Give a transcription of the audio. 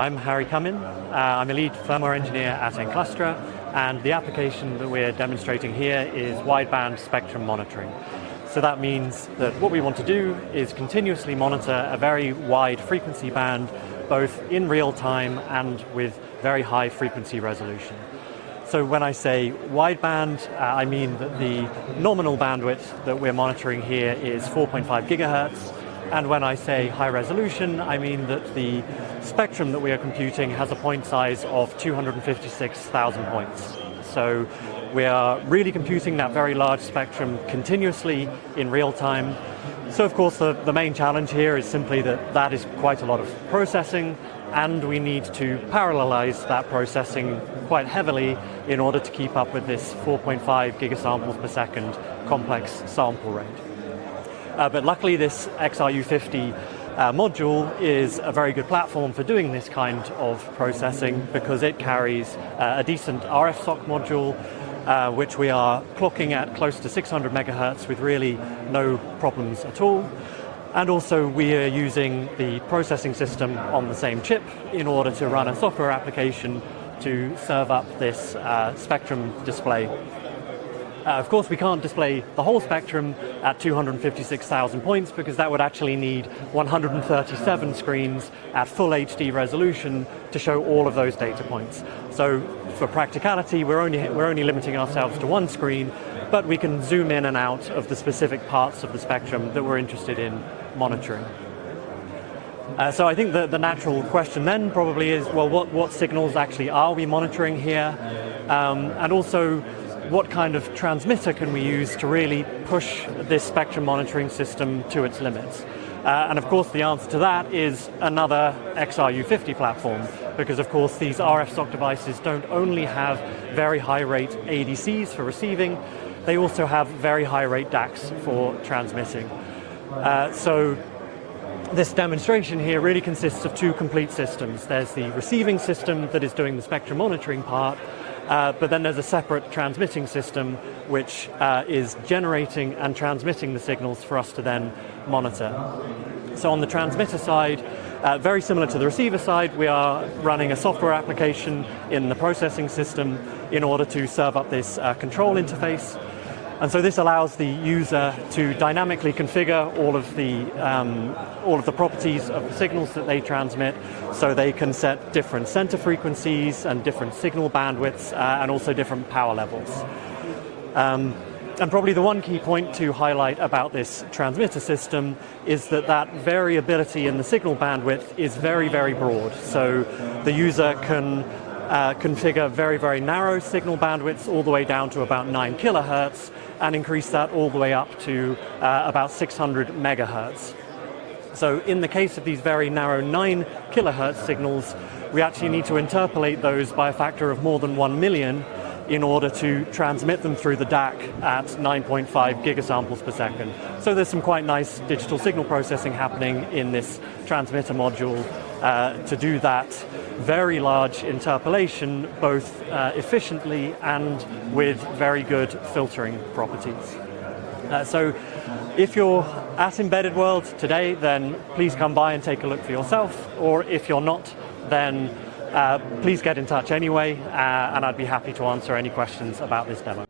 I'm Harry Commin. I'm a lead firmware engineer at Enclustra, and the application that we're demonstrating here is wideband spectrum monitoring. So that means that what we want to do is continuously monitor a very wide frequency band, both in real time and with very high frequency resolution. So when I say wideband, I mean that the nominal bandwidth that we're monitoring here is 4.5 gigahertz. And when I say high resolution, I mean that the spectrum that we are computing has a point size of 256,000 points. So we are really computing that very large spectrum continuously in real time. So of course the main challenge here is simply that that is quite a lot of processing, and we need to parallelize that processing quite heavily in order to keep up with this 4.5 gigasamples per second complex sample rate. But luckily this XRU50 module is a very good platform for doing this kind of processing, because it carries a decent RFSoC module, which we are clocking at close to 600 megahertz with really no problems at all. And also we are using the processing system on the same chip in order to run a software application to serve up this spectrum display. Of course, we can't display the whole spectrum at 256,000 points, because that would actually need 137 screens at full HD resolution to show all of those data points. So for practicality, we're only limiting ourselves to one screen, but we can zoom in and out of the specific parts of the spectrum that we're interested in monitoring. So I think the natural question then probably is, well, what signals actually are we monitoring here? And also, what kind of transmitter can we use to really push this spectrum monitoring system to its limits? And of course the answer to that is another XRU50 platform, because of course these RFSoC devices don't only have very high rate ADCs for receiving, they also have very high rate DACs for transmitting. So this demonstration here really consists of two complete systems. There's the receiving system that is doing the spectrum monitoring part, but then there's a separate transmitting system which is generating and transmitting the signals for us to then monitor. So on the transmitter side, very similar to the receiver side, we are running a software application in the processing system in order to serve up this control interface. And so this allows the user to dynamically configure all of the properties of the signals that they transmit, so they can set different center frequencies and different signal bandwidths and also different power levels. And probably the one key point to highlight about this transmitter system is that variability in the signal bandwidth is very, very broad. So the user can configure very, very narrow signal bandwidths all the way down to about 9 kilohertz, and increase that all the way up to about 600 megahertz. So in the case of these very narrow 9 kilohertz signals, we actually need to interpolate those by a factor of more than 1 million in order to transmit them through the DAC at 9.5 gigasamples per second. So there's some quite nice digital signal processing happening in this transmitter module to do that very large interpolation, both efficiently and with very good filtering properties. So if you're at Embedded World today, then please come by and take a look for yourself, or if you're not, then please get in touch anyway, and I'd be happy to answer any questions about this demo.